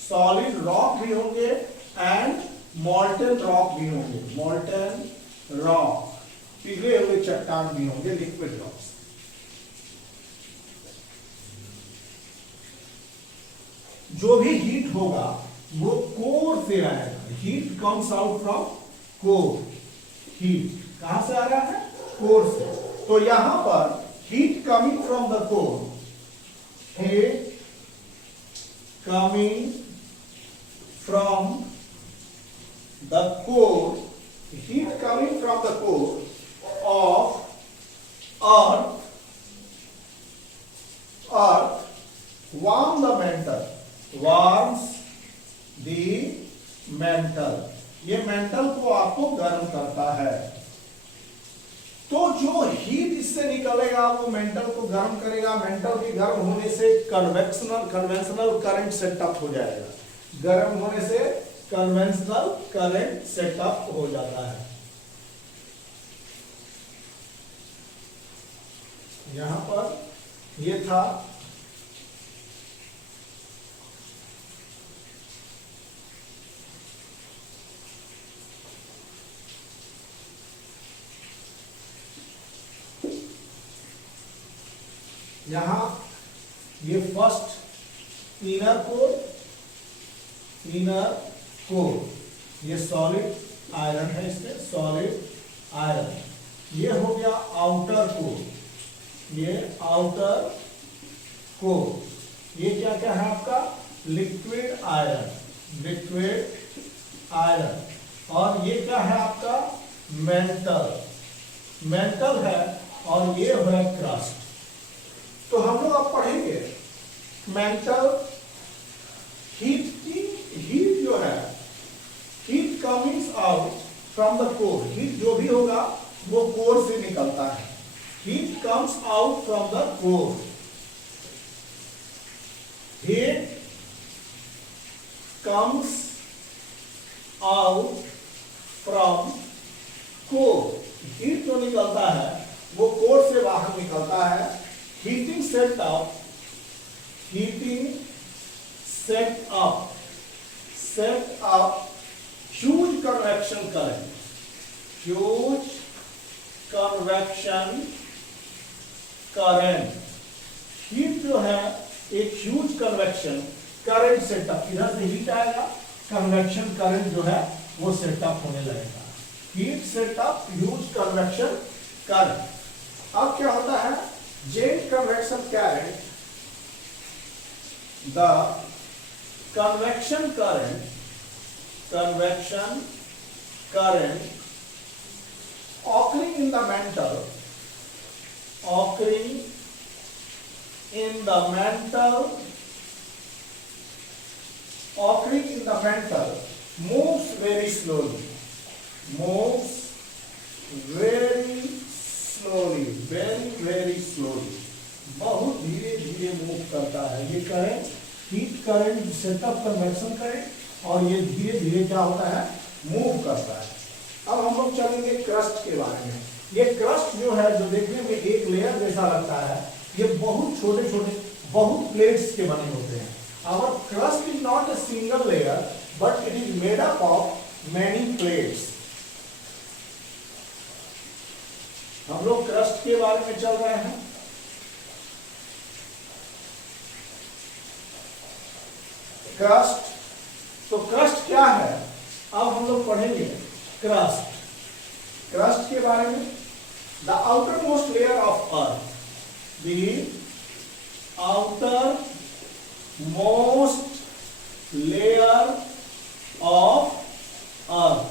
सॉलिड रॉक भी होंगे एंड मोल्टेन रॉक भी होंगे, मोल्टेन रॉक, पिघले हुए चट्टान भी होंगे, लिक्विड रॉक्स। जो भी हीट होगा वो कोर से आएगा, heat comes out from core, heat कहां से आ रहा है? कोर से। तो यहां पर heat coming from the core, heat coming from the core, heat coming from the core of earth warm the mantle, warms the mantle, ये मेंटल को आपको गर्म करता है। तो जो हीट इससे निकलेगा वो मेंटल को गर्म करेगा, मेंटल के गर्म होने से कन्वेंशनल करंट सेटअप हो जाएगा, गर्म होने से कन्वेंशनल करंट सेटअप हो जाता है। यहां पर ये था यहां ये फर्स्ट इनर कोर, ये सॉलिड आयरन है, इसमें सॉलिड आयरन। ये हो गया आउटर कोर, ये आउटर कोर। ये क्या क्या है आपका? Liquid iron, liquid iron. और ये क्या है आपका? मेंटल, मेंटल है और ये है क्रस्ट। तो हम लोग अब पढ़ेंगे मेंटल हीट की। हीट जो है, heat coming out from the core, heat जो भी होगा वो कोर से निकलता है। Heat comes out from the core, heat comes out from core. Heat जो निकलता है वो कोर से बाहर निकलता है। Heating set up, heating set up huge convection current, huge convection current. Heat जो है एक ह्यूज कन्वेक्शन करंट सेटअप, इधर से हीट आएगा, कन्वेक्शन करंट जो है वो सेटअप होने लगेगा। Heat setup huge convection current. अब क्या होता है, jet convection current, the convection current occurring in the mantle, occurring in the mantle moves very slowly, very slowly, बहुत धीरे धीरे मूव करता है। ये current heat current setup convection current, और ये धीरे धीरे क्या होता है, मूव करता है। अब हम लोग चलेंगे क्रस्ट के बारे में। ये क्रस्ट जो है, जो देखने में एक लेयर जैसा लगता है, ये बहुत छोटे छोटे बहुत प्लेट्स के बने होते हैं। Our crust is not a single layer, but it is made up of many plates. हम लोग क्रस्ट के बारे में चल रहे हैं। क्रस्ट, तो क्रस्ट क्या है, अब हम लोग पढ़ेंगे क्रस्ट। क्रस्ट के बारे में, the outer most layer of earth, the outer most layer of अर्थ,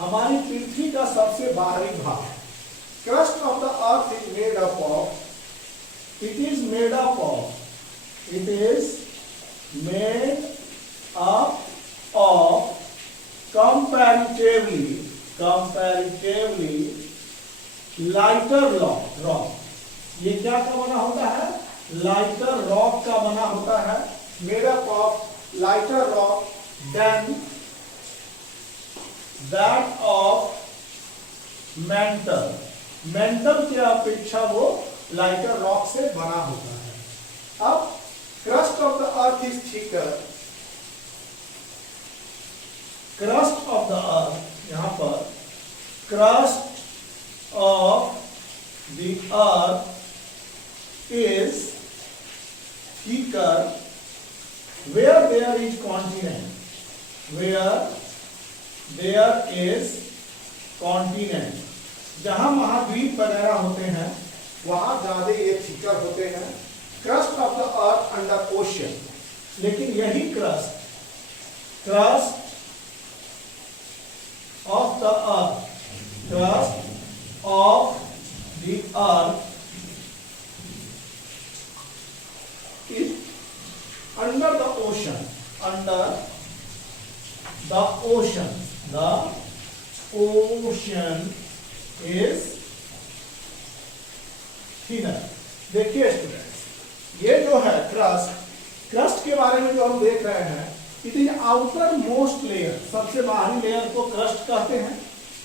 हमारी पृथ्वी का सबसे बाहरी भाग। Crust of the earth is made up of, it is made up of comparatively lighter rock। ये क्या का बना होता है, लाइटर रॉक का बना होता है, made up of lighter rock than that of mantle. Mantle की अपेक्षा वो लाइटर रॉक से बना होता है। अब crust of the earth is thicker, crust of the अर्थ, यहां पर crust of the earth is thicker where there is continent, where there is continent, जहां महाद्वीप वगैरह होते हैं वहां ज्यादा ये थिकर होते हैं। Crust of the earth under ocean, लेकिन यही crust of the earth under the ocean is thinner। देखिए स्टूडेंट्स, ये जो है क्रस्ट के बारे में जो हम देख रहे हैं, it is outer most layer, सबसे बाहरी लेयर को क्रस्ट कहते हैं।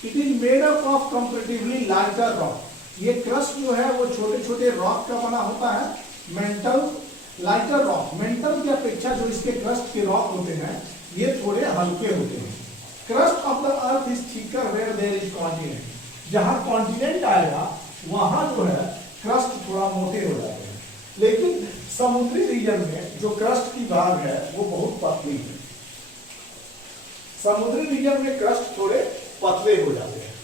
It is made up of comparatively lighter rock, ये क्रस्ट जो है वो छोटे छोटे रॉक का बना होता है। मेंटल लाइटर रॉक, मेंटल की अपेक्षा जो इसके क्रस्ट के रॉक होते हैं ये थोड़े हल्के होते हैं। Crust of the earth is thicker where there is continent, जहां कॉन्टिनेंट आएगा वहां जो है क्रस्ट थोड़ा मोटे हो जाते हैं। लेकिन समुद्री रीजन में जो क्रस्ट की भाग है वो बहुत पतली है। समुद्री रीजन में क्रस्ट थोड़े पतले हो जाते हैं।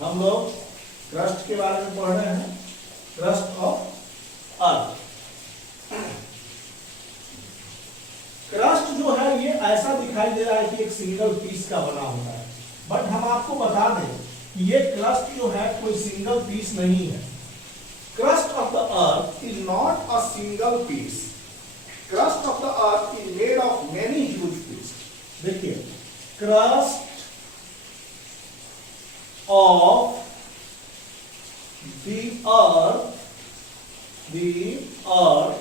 हम लोग क्रस्ट के बारे में पढ़ रहे हैं, क्रस्ट ऑफ अर्थ। क्रस्ट जो है ये ऐसा दिखाई दे रहा है कि एक सिंगल पीस का बना होता है, बट हम आपको बता दें कि ये क्रस्ट जो है कोई सिंगल पीस नहीं है। Crust of the earth is not a single piece. Crust of the earth is made of many huge piece. देखिए, crust of the earth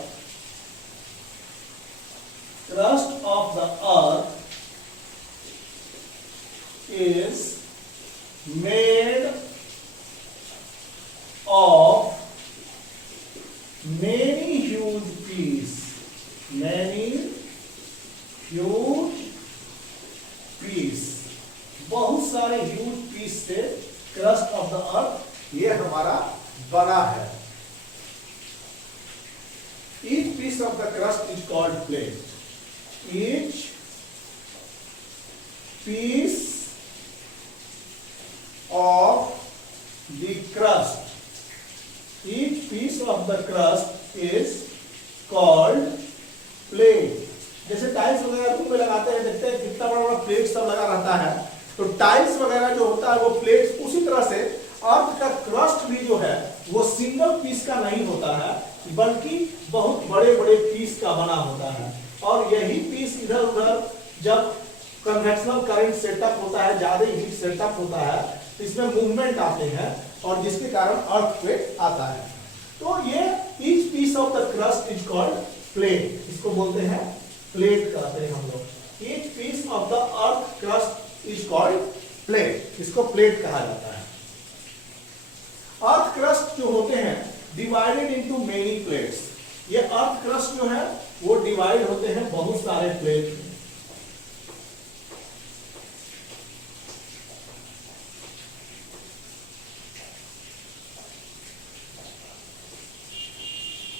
crust of the earth is made of many huge pieces, बहुत सारे huge piece से crust of the अर्थ ये हमारा बना है। Each piece of the crust is called plate. Each piece of the crust, each piece of the crust is called plate. जैसे tiles वगैरह room में लगाते हैं, देखते हैं कितना बड़ा बड़ा प्लेट सब लगा रहता है, तो टाइल्स वगैरह जो होता है वो प्लेट्स, उसी तरह से अर्थ का क्रस्ट भी जो है वो सिंगल पीस का नहीं होता है, बल्कि बहुत बड़े बड़े पीस का बना होता है। और यही पीस इधर उधर जब कन्वेक्शनल करंट सेटअप होता है, ज्यादा हीट सेटअप होता है, तो इसमें मूवमेंट आते हैं और जिसके कारण अर्थक्वेक आता है। तो ये each piece of the crust is called plate, इसको बोलते हैं प्लेट कहते हैं हम लोग। Each piece of the earth crust is called plate, इसको प्लेट कहा जाता है। अर्थ क्रस्ट जो होते हैं डिवाइडेड इनटू मेनी प्लेट्स, ये अर्थ क्रस्ट जो है वो डिवाइड होते हैं बहुत सारे प्लेट में।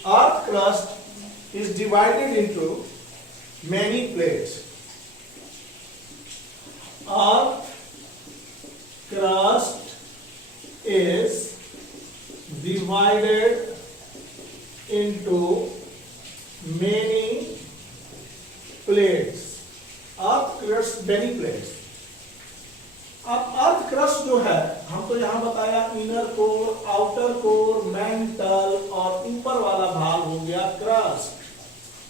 Earth crust is divided into many plates. Earth crust is divided into many plates. Earth crust many plates. अब अर्थ क्रस्ट जो है, हम तो यहां बताया inner core, outer core, mental और ऊपर वाला भाग हो गया क्रस्ट,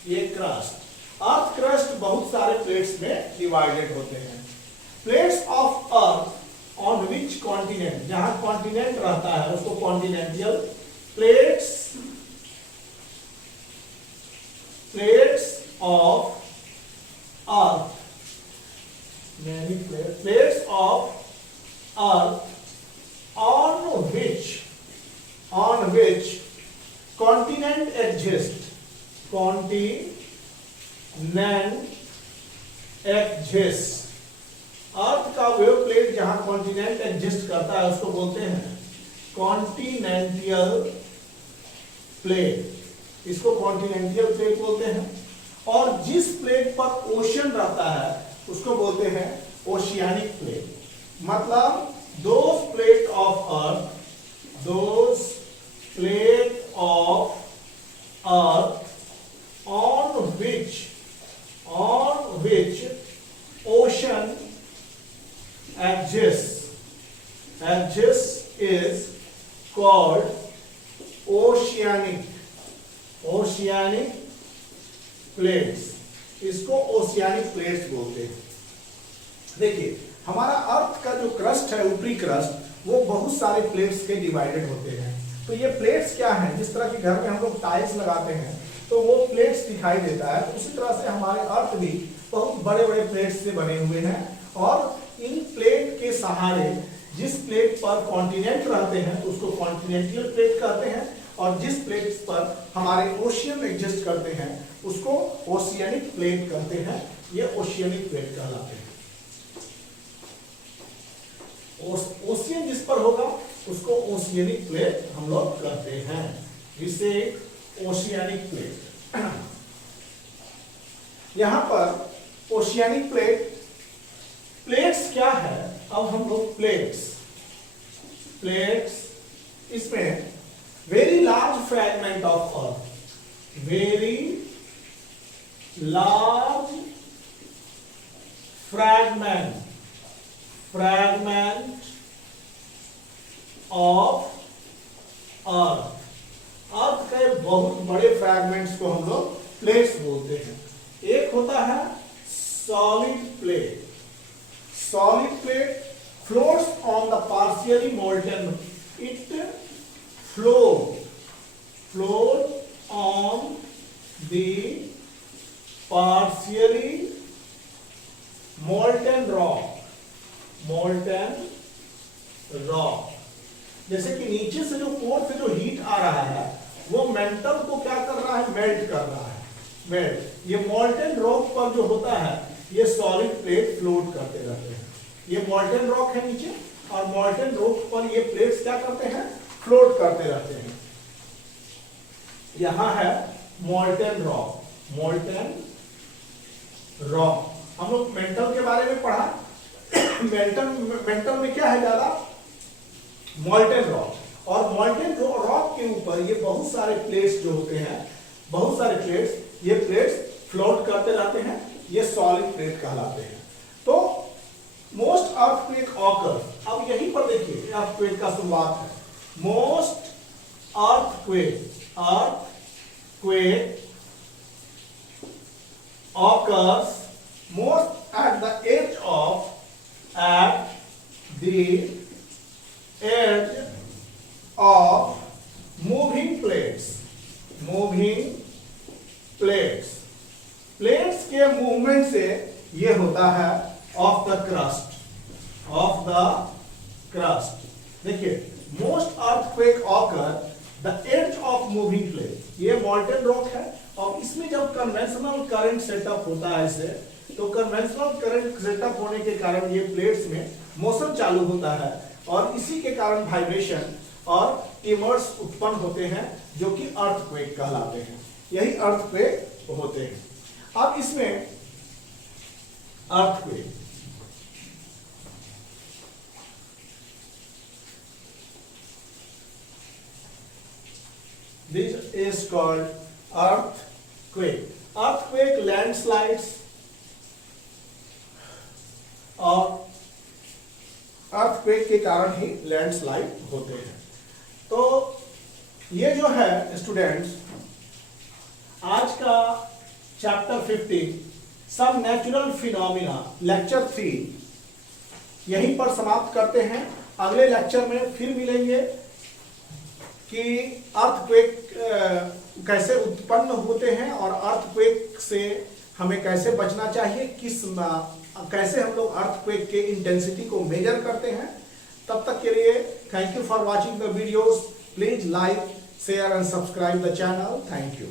ये क्रस्ट। अर्थ क्रस्ट बहुत सारे प्लेट्स में डिवाइडेड होते हैं। Plates of earth on which continent, जहां कॉन्टिनेंट रहता है उसको continental plates, plates of earth, many plates of earth on which continent exist, अर्थ का वो प्लेट जहां कॉन्टिनेंट एग्जिस्ट करता है उसको बोलते हैं कॉन्टिनेंटल प्लेट, इसको कॉन्टिनेंटल प्लेट बोलते हैं। और जिस प्लेट पर ओशन रहता है उसको बोलते हैं ओशियानिक प्लेट। मतलब those plate of earth, those plate of earth on which ocean exists is called oceanic plates, इसको ओशियानिक प्लेट्स बोलते हैं। देखिए, हमारा अर्थ का जो क्रस्ट है, ऊपरी क्रस्ट, वो बहुत सारे प्लेट्स के डिवाइडेड होते हैं। तो ये प्लेट्स क्या हैं? जिस तरह के घर में हम लोग टाइल्स लगाते हैं तो वो प्लेट्स दिखाई देता है, उसी तरह से हमारे अर्थ भी बहुत बड़े बड़े प्लेट्स से बने हुए हैं। और इन प्लेट के सहारे जिस प्लेट पर कॉन्टिनेंट रहते हैं तो उसको कॉन्टिनेंटल प्लेट कहते हैं, और जिस प्लेट पर हमारे ओशियन एग्जिस्ट करते हैं उसको ओशियानिक प्लेट कहते हैं। ये ओशियानिक प्लेट कहलाते हैं। ओशियन जिस पर होगा उसको ओशियानिक प्लेट हम लोग कहते हैं, जिसे ओशियानिक प्लेट। यहां पर ओशियानिक प्लेट्स क्या है? अब हम लोग प्लेट्स इसमें very large fragment of earth, very large fragment of earth. Earth के बहुत बड़े फ्रैगमेंट्स को हम लोग प्लेट्स बोलते हैं। एक होता है solid plate. Solid plate floats on the partially molten, it float on the partially molten rock। जैसे कि नीचे से जो कोर से जो हीट आ रहा है वो मेंटल को क्या कर रहा है, मेल्ट कर रहा है, मेल्ट। ये मोल्टन रॉक पर जो होता है ये सॉलिड प्लेट फ्लोट करते रहते हैं। ये मोल्टन रॉक है नीचे, और मोल्टन रॉक पर ये प्लेट्स क्या करते हैं, फ्लोट करते रहते हैं। यहां है मोल्टन रॉक, मोल्टन रॉक। हम लोग मेंटल के बारे में पढ़ा। मेंटल में क्या है ज्यादा, मोल्टन रॉक। और मोल्टन रॉक के ऊपर ये बहुत सारे प्लेट्स जो होते हैं, बहुत सारे प्लेट्स, ये प्लेट्स फ्लोट करते रहते हैं, ये सॉलिड प्लेट कहलाते हैं। तो मोस्ट अर्थक्वेक ऑकर्स, अब यहीं पर देखिए अर्थक्वेक का शुरुआत है। Most earthquake occurs most at the edge of moving plates। Plates के मूवमेंट से ये होता है ऑफ द क्रस्ट। देखिए most earthquake occur the edge of moving plate. ये मोल्टन रॉक है, और इसमें जब कन्वेंशनल करंट सेटअप होता है इसे, तो कन्वेंशनल करंट सेटअप होने के कारण ये प्लेट्स में मोशन चालू होता है, और इसी के कारण वाइब्रेशन और ट्रिमर्स उत्पन्न होते हैं, जो कि अर्थक्वेक कहलाते हैं। यही अर्थक्वेक होते हैं। अब इसमें earthquake, this is called earthquake। earthquake landslides, और earthquake के कारण ही लैंडस्लाइड होते हैं। तो ये जो है स्टूडेंट्स, आज का chapter 15 some natural phenomena lecture 3 यहीं पर समाप्त करते हैं। अगले लेक्चर में फिर मिलेंगे कि अर्थक्वेक कैसे उत्पन्न होते हैं, और अर्थक्वेक से हमें कैसे बचना चाहिए, कैसे हम लोग अर्थक्वेक के इंटेंसिटी को मेजर करते हैं। तब तक के लिए thank you for watching the videos. Please like, share and subscribe the channel. Thank you.